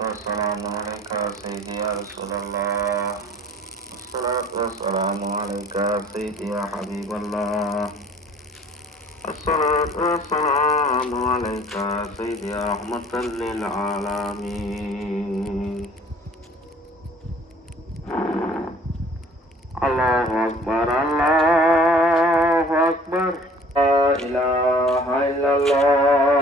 والسلام عليك يا سيدي يا رسول الله والصلاة والسلام عليك, يا عليك يا سيدي يا حبيب الله الصلاة والسلام عليك يا سيدي يا رحمة للعالمين الله أكبر الله أكبر لا إله إلا الله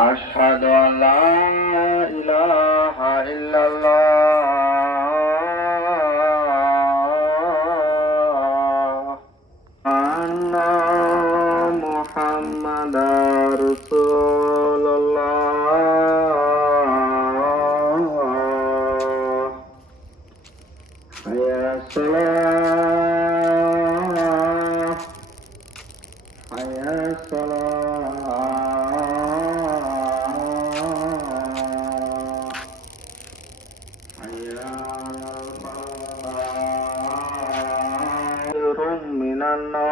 Ashhadu an la ilaha illallah Anna Muhammadan Rasulullah Ya yes, salam Ya yes, salam من النار